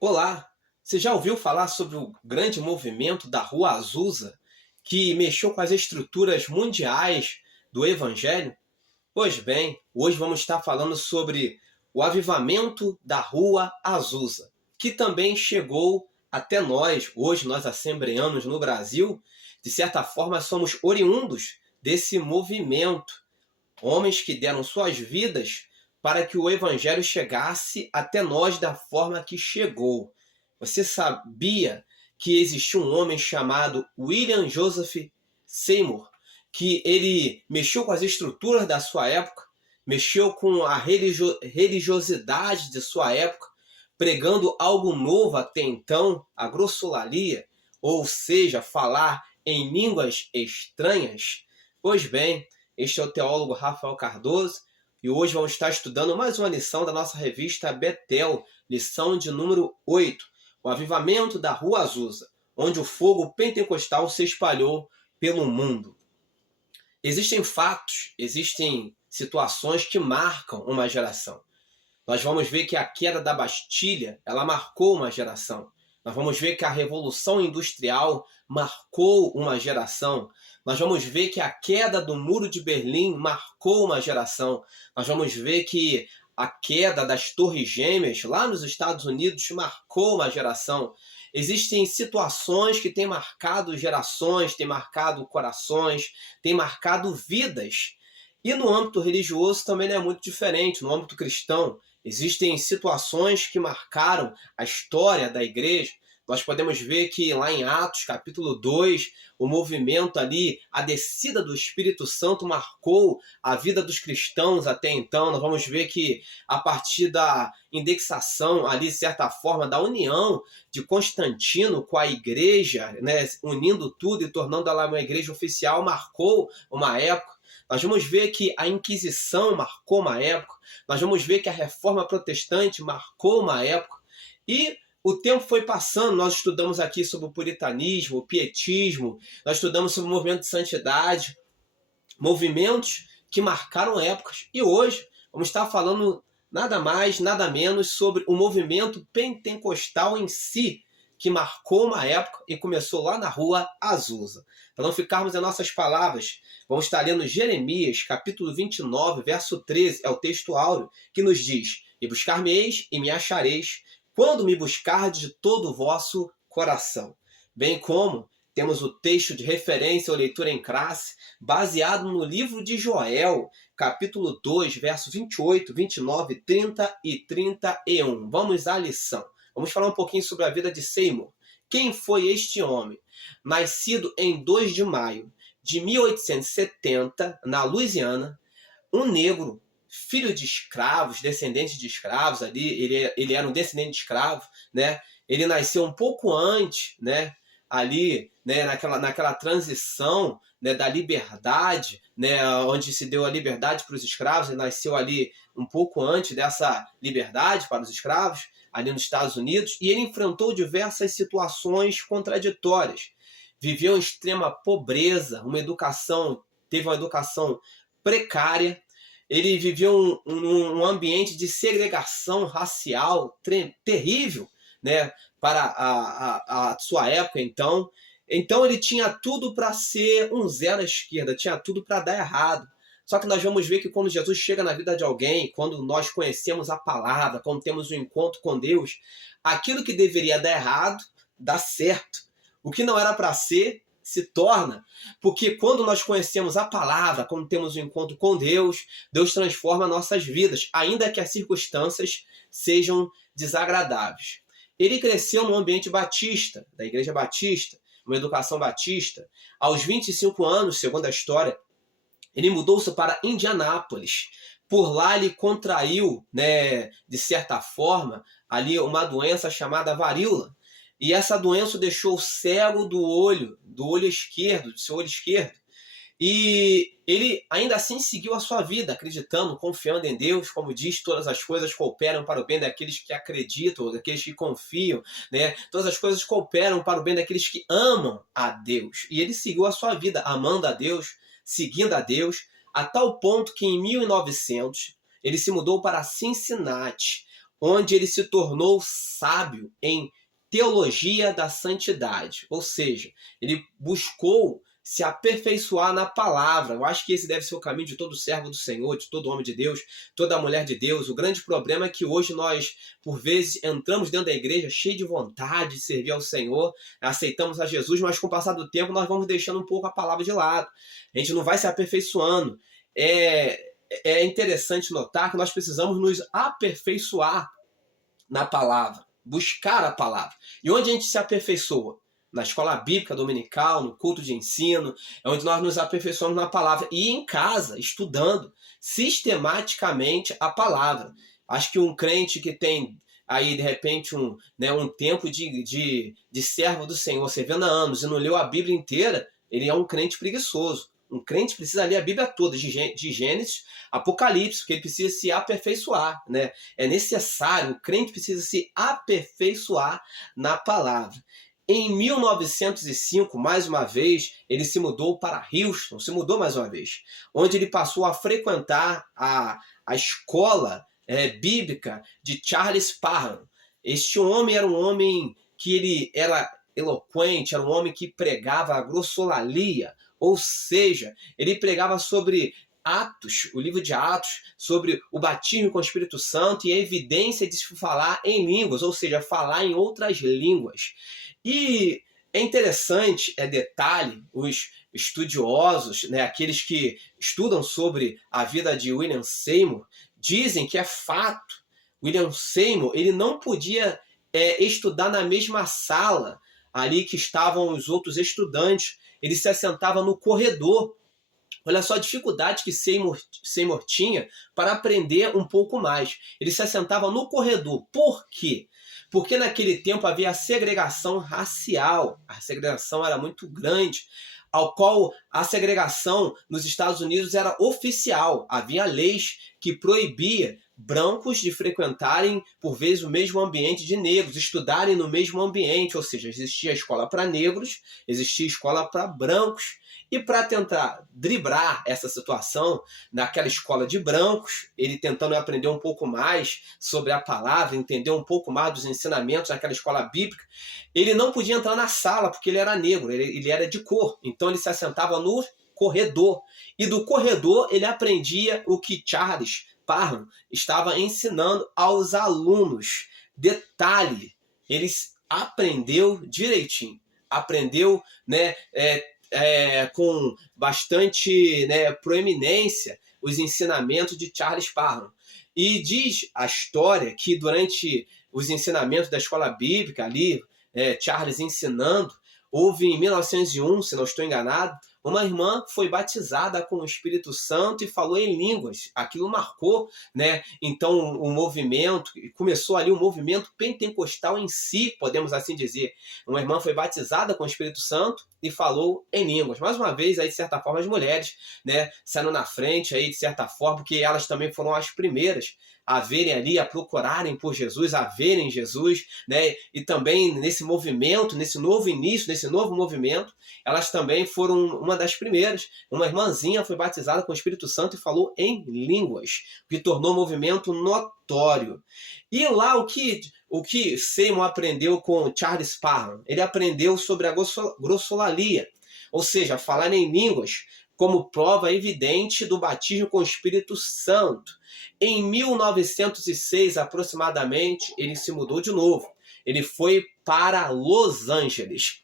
Olá, você já ouviu falar sobre o grande movimento da Rua Azusa, que mexeu com as estruturas mundiais do Evangelho? Pois bem, hoje vamos estar falando sobre o avivamento da Rua Azusa, que também chegou até nós. Hoje, nós assembleanos no Brasil, de certa forma, somos oriundos desse movimento. Homens que deram suas vidas para que o Evangelho chegasse até nós da forma que chegou. Você sabia que existiu um homem chamado William Joseph Seymour, que ele mexeu com as estruturas da sua época, mexeu com a religiosidade de sua época, pregando algo novo até então, a glossolalia, ou seja, falar em línguas estranhas? Pois bem, este é o teólogo Rafael Cardoso e hoje vamos estar estudando mais uma lição da nossa revista Betel, lição de número 8, o avivamento da Rua Azusa, onde o fogo pentecostal se espalhou pelo mundo. Existem fatos, existem situações que marcam uma geração. Nós vamos ver que a queda da Bastilha, ela marcou uma geração. Nós vamos ver que a Revolução Industrial marcou uma geração. Nós vamos ver que a queda do Muro de Berlim marcou uma geração. Nós vamos ver que a queda das Torres Gêmeas lá nos Estados Unidos marcou uma geração. Existem situações que têm marcado gerações, têm marcado corações, têm marcado vidas. E no âmbito religioso também não é muito diferente, no âmbito cristão. Existem situações que marcaram a história da igreja. Nós podemos ver que lá em Atos, capítulo 2, o movimento ali, a descida do Espírito Santo marcou a vida dos cristãos até então. Nós vamos ver que a partir da indexação ali, de certa forma, da união de Constantino com a igreja, né, unindo tudo e tornando ela uma igreja oficial, marcou uma época. Nós vamos ver que a Inquisição marcou uma época, nós vamos ver que a Reforma Protestante marcou uma época, e o tempo foi passando. Nós estudamos aqui sobre o puritanismo, o pietismo, nós estudamos sobre o movimento de santidade, movimentos que marcaram épocas, e hoje vamos estar falando nada mais, nada menos sobre o movimento pentecostal em si, que marcou uma época e começou lá na Rua Azusa. Para não ficarmos em nossas palavras, vamos estar lendo Jeremias, capítulo 29, verso 13, é o texto áureo, que nos diz: E buscar-me-eis e me achareis, quando me buscardes de todo o vosso coração. Bem como temos o texto de referência ou leitura em classe, baseado no livro de Joel, capítulo 2, verso 28, 29, 30 e 31. Vamos à lição. Vamos falar um pouquinho sobre a vida de Seymour. Quem foi este homem? Nascido em 2 de maio de 1870, na Louisiana, um negro, filho de escravos, descendente de escravos ali, ele era um descendente de escravo, né? Ele nasceu um pouco antes, né? Ali, né, naquela transição, né, da liberdade, né, onde se deu a liberdade para os escravos. Ele nasceu ali um pouco antes dessa liberdade para os escravos, ali nos Estados Unidos, e ele enfrentou diversas situações contraditórias. Viveu em extrema pobreza, teve uma educação precária. Ele viveu um ambiente de segregação racial terrível, né, para a sua época. Então ele tinha tudo para ser um zero à esquerda, tinha tudo para dar errado. Só que nós vamos ver que quando Jesus chega na vida de alguém, quando nós conhecemos a palavra, quando temos um encontro com Deus, aquilo que deveria dar errado, dá certo. O que não era para ser, se torna. Porque quando nós conhecemos a palavra, quando temos um encontro com Deus, Deus transforma nossas vidas, ainda que as circunstâncias sejam desagradáveis. Ele cresceu num ambiente batista, da igreja batista, uma educação batista. Aos 25 anos, segundo a história, ele mudou-se para Indianápolis. Por lá ele contraiu, né, de certa forma, ali uma doença chamada varíola. E essa doença o deixou cego do olho esquerdo, do seu olho esquerdo. E ele ainda assim seguiu a sua vida, acreditando, confiando em Deus. Como diz, todas as coisas cooperam para o bem daqueles que acreditam, daqueles que confiam, né? Todas as coisas cooperam para o bem daqueles que amam a Deus. E ele seguiu a sua vida, amando a Deus, seguindo a Deus, a tal ponto que em 1900 ele se mudou para Cincinnati, onde ele se tornou sábio em teologia da santidade. Ou seja, ele buscou se aperfeiçoar na palavra. Eu acho que esse deve ser o caminho de todo servo do Senhor, de todo homem de Deus, toda mulher de Deus. O grande problema é que hoje nós, por vezes, entramos dentro da igreja cheio de vontade de servir ao Senhor, aceitamos a Jesus, mas com o passar do tempo nós vamos deixando um pouco a palavra de lado. A gente não vai se aperfeiçoando. É interessante notar que nós precisamos nos aperfeiçoar na palavra, buscar a palavra. E onde a gente se aperfeiçoa? Na escola bíblica dominical, no culto de ensino, é onde nós nos aperfeiçoamos na palavra. E em casa, estudando sistematicamente a palavra. Acho que um crente que tem aí, de repente, um tempo de servo do Senhor, servindo há anos, e não leu a Bíblia inteira, ele é um crente preguiçoso. Um crente precisa ler a Bíblia toda, de Gênesis, Apocalipse, porque ele precisa se aperfeiçoar, né? É necessário, o crente precisa se aperfeiçoar na palavra. Em 1905, mais uma vez, ele se mudou para Houston, se mudou mais uma vez, onde ele passou a frequentar a escola bíblica de Charles Parham. Este homem era um homem que ele era eloquente, era um homem que pregava a glossolalia, ou seja, ele pregava sobre Atos, o livro de Atos, sobre o batismo com o Espírito Santo e a evidência de se falar em línguas, ou seja, falar em outras línguas. E é interessante, detalhe, os estudiosos, aqueles que estudam sobre a vida de William Seymour, dizem que é fato. William Seymour, ele não podia estudar na mesma sala ali que estavam os outros estudantes. Ele se assentava no corredor. Olha só a dificuldade que Seymour tinha para aprender um pouco mais. Ele se assentava no corredor. Por quê? Porque naquele tempo havia a segregação racial. A segregação era muito grande, ao qual a segregação nos Estados Unidos era oficial. Havia leis que proibia brancos de frequentarem, por vezes, o mesmo ambiente de negros, estudarem no mesmo ambiente, ou seja, existia escola para negros, existia escola para brancos. E para tentar driblar essa situação, naquela escola de brancos, ele tentando aprender um pouco mais sobre a palavra, entender um pouco mais dos ensinamentos naquela escola bíblica, ele não podia entrar na sala porque ele era negro, ele era de cor. Então ele se assentava no corredor. E do corredor ele aprendia o que Charles Parham estava ensinando aos alunos. Detalhe, ele aprendeu direitinho. Aprendeu, com bastante proeminência os ensinamentos de Charles Parham. E diz a história que durante os ensinamentos da escola bíblica ali, Charles ensinando, houve em 1901, se não estou enganado, uma irmã foi batizada com o Espírito Santo e falou em línguas. Aquilo marcou, então o movimento, começou ali um movimento pentecostal em si, podemos assim dizer. Uma irmã foi batizada com o Espírito Santo e falou em línguas. Mais uma vez, aí, de certa forma, as mulheres saindo na frente, aí, de certa forma, porque elas também foram as primeiras a verem ali, a procurarem por Jesus, a verem Jesus, e também nesse movimento, nesse novo início, nesse novo movimento, elas também foram uma das primeiras. Uma irmãzinha foi batizada com o Espírito Santo e falou em línguas, o que tornou o movimento notório. E lá o que Seymour aprendeu com Charles Parham? Ele aprendeu sobre a glossolalia, ou seja, falar em línguas, como prova evidente do batismo com o Espírito Santo. Em 1906, aproximadamente, ele se mudou de novo. Ele foi para Los Angeles,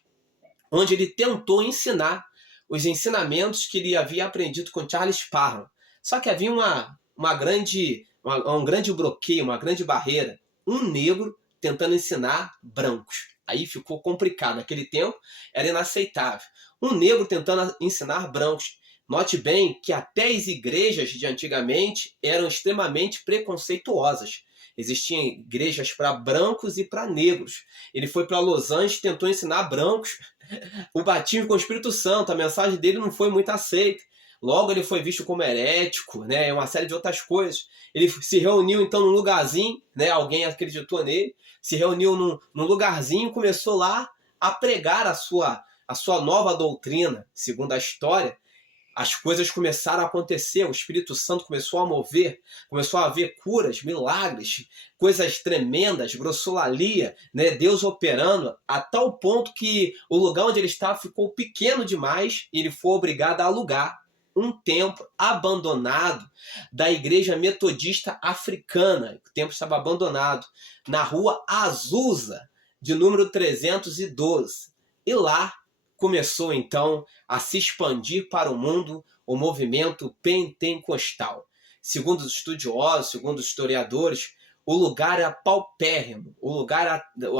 onde ele tentou ensinar os ensinamentos que ele havia aprendido com Charles Parham. Só que havia um grande bloqueio, uma grande barreira. Um negro tentando ensinar brancos. Aí ficou complicado. Naquele tempo era inaceitável. Um negro tentando ensinar brancos. Note bem que até as igrejas de antigamente eram extremamente preconceituosas. Existiam igrejas para brancos e para negros. Ele foi para Los Angeles e tentou ensinar brancos o batismo com o Espírito Santo. A mensagem dele não foi muito aceita. Logo ele foi visto como herético, uma série de outras coisas. Ele se reuniu então num lugarzinho, alguém acreditou nele, se reuniu num lugarzinho e começou lá a pregar a sua nova doutrina, segundo a história. as coisas começaram a acontecer, o Espírito Santo começou a mover, começou a haver curas, milagres, coisas tremendas, grossolalia, né? Deus operando, a tal ponto que o lugar onde ele estava ficou pequeno demais e ele foi obrigado a alugar um templo abandonado da Igreja Metodista Africana. O templo estava abandonado, na rua Azusa, de número 312. E lá começou então a se expandir para o mundo o movimento pentecostal. Segundo os estudiosos, segundo os historiadores, o lugar era paupérrimo,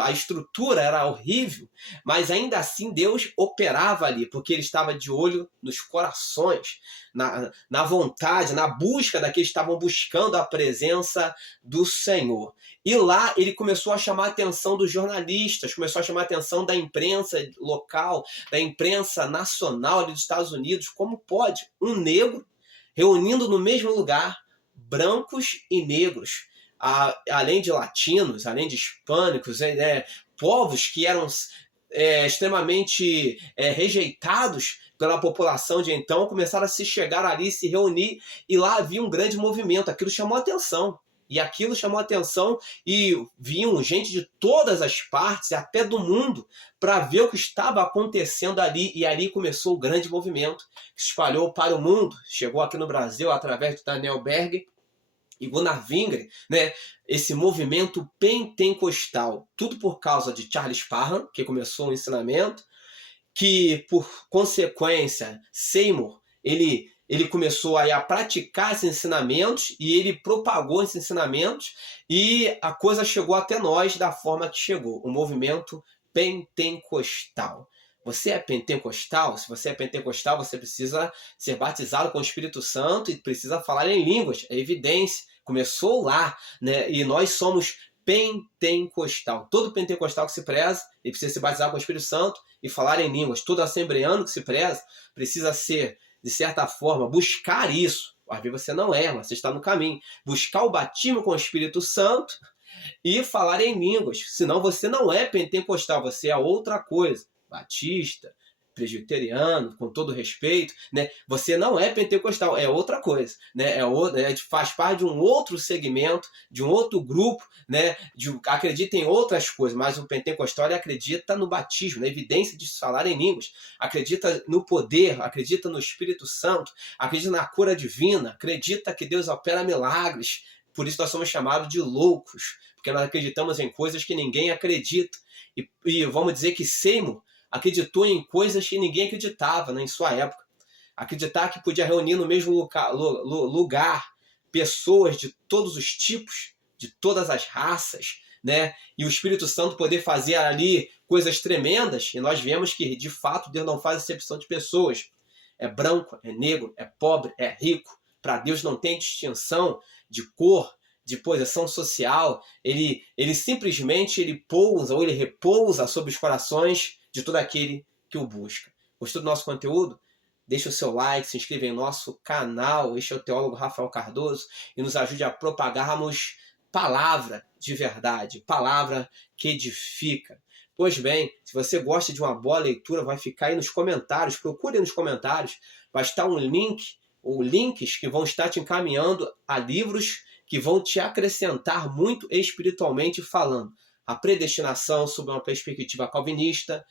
a estrutura era horrível, mas ainda assim Deus operava ali, porque ele estava de olho nos corações, na vontade, na busca daqueles que estavam buscando a presença do Senhor. E lá ele começou a chamar a atenção dos jornalistas, começou a chamar a atenção da imprensa local, da imprensa nacional ali dos Estados Unidos. Como pode um negro reunindo no mesmo lugar brancos e negros, além de latinos, além de hispânicos, povos que eram extremamente rejeitados pela população de então, começaram a se chegar ali, se reunir, e lá havia um grande movimento. Aquilo chamou a atenção. E aquilo chamou a atenção e vinham gente de todas as partes, até do mundo, para ver o que estava acontecendo ali. E ali começou o grande movimento que se espalhou para o mundo. Chegou aqui no Brasil através de Daniel Berg e Gunnar Wingre, né? Esse movimento pentecostal. Tudo por causa de Charles Parham, que começou o ensinamento, que por consequência Seymour, ele começou a praticar esses ensinamentos e ele propagou esses ensinamentos e a coisa chegou até nós da forma que chegou, o movimento pentecostal. Você é pentecostal? Se você é pentecostal, você precisa ser batizado com o Espírito Santo e precisa falar em línguas, é evidência. Começou lá, né? E nós somos pentecostal. Todo pentecostal que se preza, ele precisa se batizar com o Espírito Santo e falar em línguas. Todo assembleano que se preza precisa ser, de certa forma, buscar isso. Às vezes você não é, mas você está no caminho. Buscar o batismo com o Espírito Santo e falar em línguas. Senão você não é pentecostal, você é outra coisa. Batista, presbiteriano, com todo respeito, né? Você não é pentecostal, é outra coisa, né? Faz parte de um outro segmento, de um outro grupo, né? Acredita em outras coisas, mas o pentecostal ele acredita no batismo, na evidência de falar em línguas, acredita no poder, acredita no Espírito Santo, acredita na cura divina, acredita que Deus opera milagres. Por isso nós somos chamados de loucos, porque nós acreditamos em coisas que ninguém acredita. E vamos dizer que Seymour acreditou em coisas que ninguém acreditava, né, em sua época. Acreditar que podia reunir no mesmo lugar pessoas de todos os tipos, de todas as raças, né, e o Espírito Santo poder fazer ali coisas tremendas, e nós vemos que, de fato, Deus não faz acepção de pessoas. É branco, é negro, é pobre, é rico. Para Deus não tem distinção de cor, de posição social. Ele simplesmente ele repousa sobre os corações de todo aquele que o busca. Gostou do nosso conteúdo? Deixe o seu like, se inscreva em nosso canal. Este é o teólogo Rafael Cardoso e nos ajude a propagarmos palavra de verdade, palavra que edifica. Pois bem, se você gosta de uma boa leitura, vai ficar aí nos comentários. Procure nos comentários. Vai estar um link ou links que vão estar te encaminhando a livros que vão te acrescentar muito espiritualmente falando. A predestinação sob uma perspectiva calvinista,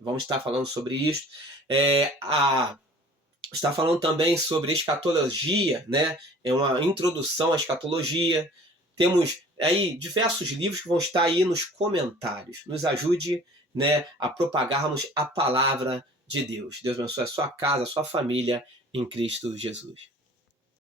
vamos estar falando sobre isso. Está falando também sobre escatologia, né? É uma introdução à escatologia. Temos aí diversos livros que vão estar aí nos comentários. Nos ajude, né, a propagarmos a palavra de Deus. Deus abençoe a sua casa, a sua família em Cristo Jesus.